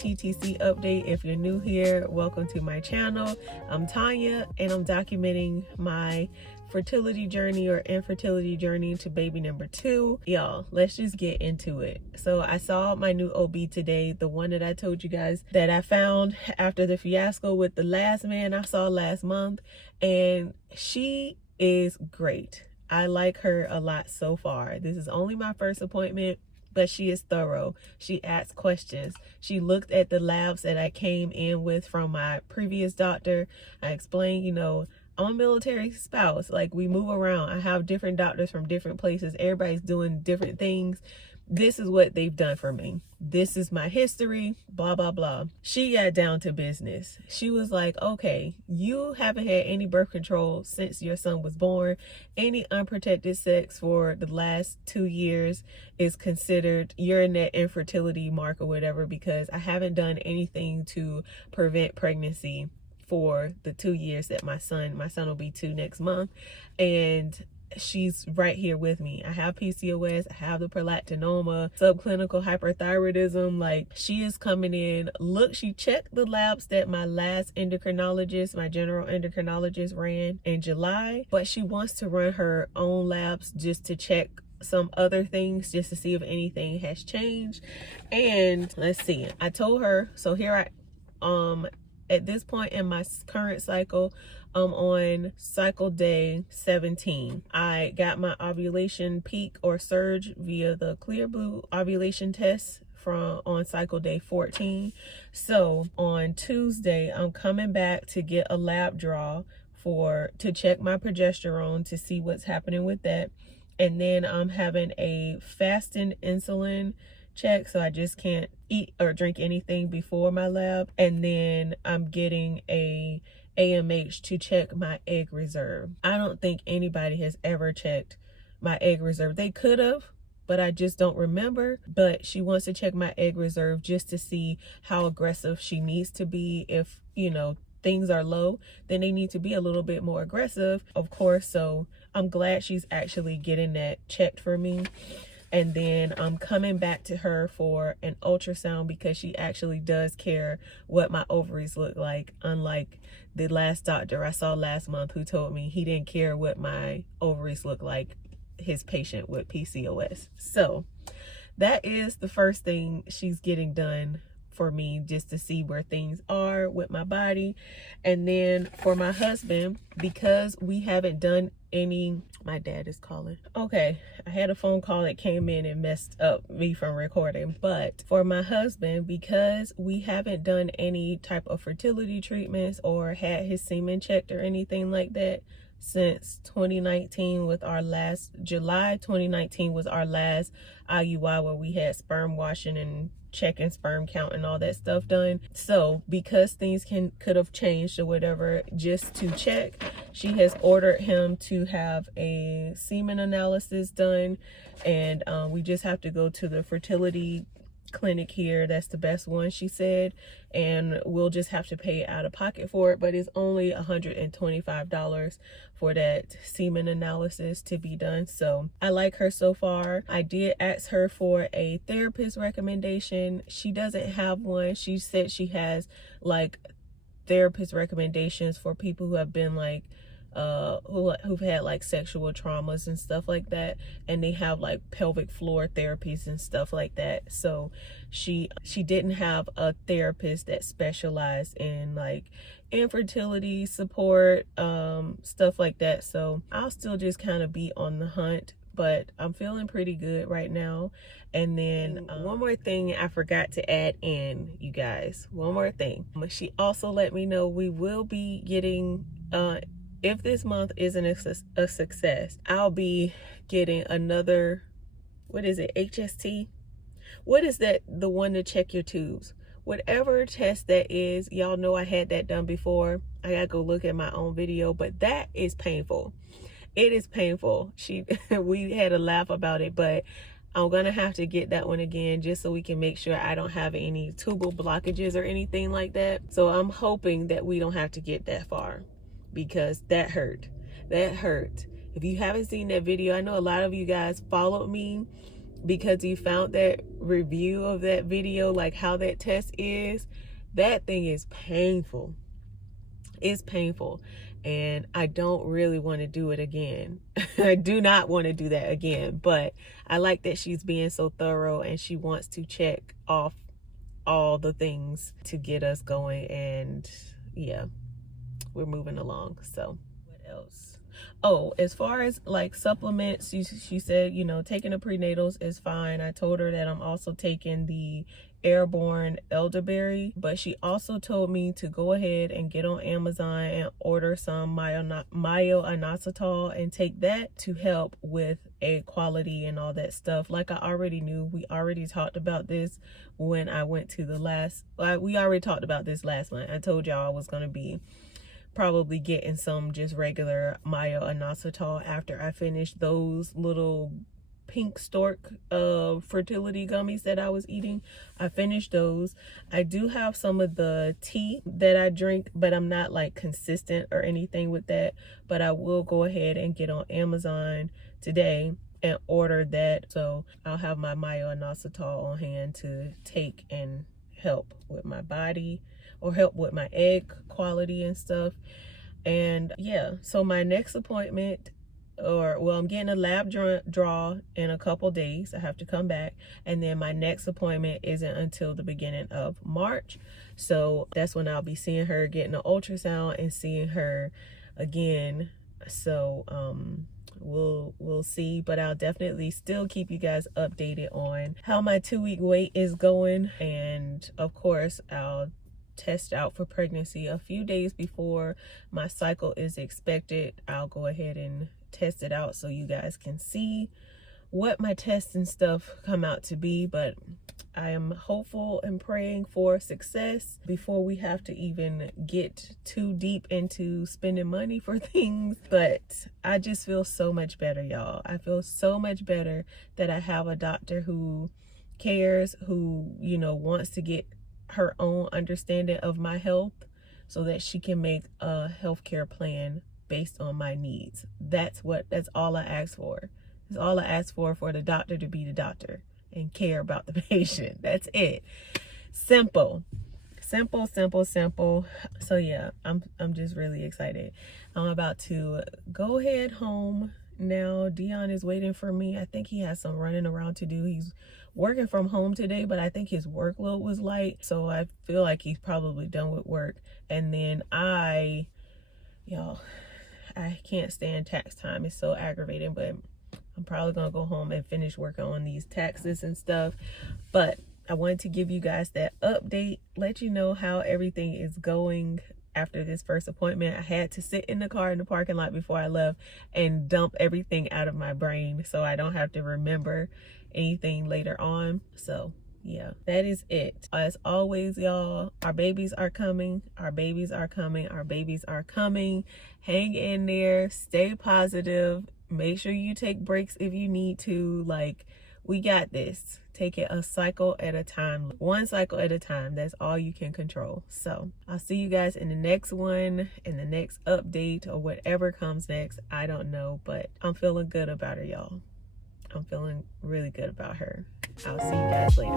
TTC update. If you're new here, welcome to my channel. I'm Tanya and I'm documenting my fertility journey or infertility journey to baby number 2. Y'all, let's just get into it. So I saw my new OB today, the one that I told you guys that I found after the fiasco with the last man I saw last month, and she is great. I like her a lot so far. This is only my first appointment, but she is thorough. She asks questions. She looked at the labs that I came in with from my previous doctor. I explained, I'm a military spouse. Like, we move around. I have different doctors from different places. Everybody's doing different things. This is what they've done for me. This is my history, blah, blah, blah. She got down to business. She was like, okay, you haven't had any birth control since your son was born. Any unprotected sex for the last 2 years is considered, you're in that infertility mark or whatever, because I haven't done anything to prevent pregnancy for the 2 years that my son will be 2 next month. And she's right here with me. I have PCOS, I have the prolactinoma, subclinical hyperthyroidism. Like, she is coming in. Look, she checked the labs that my last endocrinologist, my general endocrinologist, ran in July, but she wants to run her own labs just to check some other things, just to see if anything has changed. And let's see, I told her, so here at this point in my current cycle, I'm on cycle day 17. I got my ovulation peak or surge via the Clear Blue ovulation test on cycle day 14. So on Tuesday, I'm coming back to get a lab draw to check my progesterone to see what's happening with that. And then I'm having a fasting insulin check, so I just can't eat or drink anything before my lab. And then I'm getting a AMH to check my egg reserve. I don't think anybody has ever checked my egg reserve. They could have, but I just don't remember. But she wants to check my egg reserve just to see how aggressive she needs to be. If things are low, then they need to be a little bit more aggressive, of course. So I'm glad she's actually getting that checked for me. And then I'm coming back to her for an ultrasound, because she actually does care what my ovaries look like, unlike the last doctor I saw last month who told me he didn't care what my ovaries look like, his patient with PCOS. So that is the first thing she's getting done for me, just to see where things are with my body. And then for my husband, because we haven't done any, my dad is calling. Okay, I had a phone call that came in and messed up me from recording. But for my husband, because we haven't done any type of fertility treatments or had his semen checked or anything like that since 2019, with our last July 2019 was our last IUI where we had sperm washing and checking sperm count and all that stuff done. So because things could have changed or whatever, just to check, she has ordered him to have a semen analysis done. And we just have to go to the fertility clinic here. That's the best one, she said, and we'll just have to pay out of pocket for it, but it's only $125 for that semen analysis to be done. So I like her so far. I did ask her for a therapist recommendation. She doesn't have one. She said she has like therapist recommendations for people who have been like who've had like sexual traumas and stuff like that, and they have like pelvic floor therapies and stuff like that. So she didn't have a therapist that specialized in like infertility support, stuff like that. So I'll still just kind of be on the hunt, but I'm feeling pretty good right now. And then one more thing I forgot to add in, you guys, one more thing. She also let me know we will be getting if this month isn't a success, I'll be getting another, what is it, HST? What is that? The one to check your tubes. Whatever test that is, y'all know I had that done before. I gotta go look at my own video, but that is painful. It is painful. We had a laugh about it, but I'm gonna have to get that one again just so we can make sure I don't have any tubal blockages or anything like that. So I'm hoping that we don't have to get that far, because that hurt. If you haven't seen that video, I know a lot of you guys followed me because you found that review of that video, like how that test is. That thing is painful. It's painful, and I don't really want to do it again. I do not want to do that again, but I like that she's being so thorough and she wants to check off all the things to get us going, and yeah, we're moving along. So what else? Oh, as far as like supplements, she said, you know, taking the prenatals is fine. I told her that I'm also taking the airborne elderberry, but she also told me to go ahead and get on Amazon and order some myo-inositol and take that to help with egg quality and all that stuff. Like I already knew, we already talked about this when I went to the last, we already talked about this last month. I told y'all I was going to be probably getting some just regular myo-inositol after I finished those little pink stork fertility gummies that I was eating. I finished those. I do have some of the tea that I drink, but I'm not like consistent or anything with that. But I will go ahead and get on Amazon today and order that, so I'll have my myo-inositol on hand to take and help with my body, or help with my egg quality and stuff. And yeah, so my next appointment, I'm getting a lab draw in a couple days. I have to come back, and then my next appointment isn't until the beginning of March. So that's when I'll be seeing her, getting an ultrasound and seeing her again. So we'll see, but I'll definitely still keep you guys updated on how my 2-week wait is going. And of course, I'll test out for pregnancy a few days before my cycle is expected. I'll go ahead and test it out so you guys can see what my tests and stuff come out to be. But I am hopeful and praying for success before we have to even get too deep into spending money for things. But I just feel so much better, y'all. I feel so much better that I have a doctor who cares, who, you know, wants to get her own understanding of my health so that she can make a healthcare plan based on my needs. That's all I ask for. That's all I ask for the doctor to be the doctor and care about the patient. That's it. Simple. Simple, simple, simple. So yeah, I'm just really excited. I'm about to go head home now. Dion is waiting for me. I think he has some running around to do. He's working from home today, but I think his workload was light, so I feel like he's probably done with work. And then y'all, I can't stand tax time. It's so aggravating, but I'm probably gonna go home and finish working on these taxes and stuff. But I wanted to give you guys that update, let you know how everything is going after this first appointment. I had to sit in the car in the parking lot before I left and dump everything out of my brain so I don't have to remember anything later on. So yeah, that is it. As always, y'all, our babies are coming. Our babies are coming. Our babies are coming. Hang in there. Stay positive. Make sure you take breaks if you need to. Like, we got this. Take it a cycle at a time. One cycle at a time. That's all you can control. So I'll see you guys in the next one, in the next update, or whatever comes next. I don't know, but I'm feeling good about her, y'all. I'm feeling really good about her. I'll see you guys later.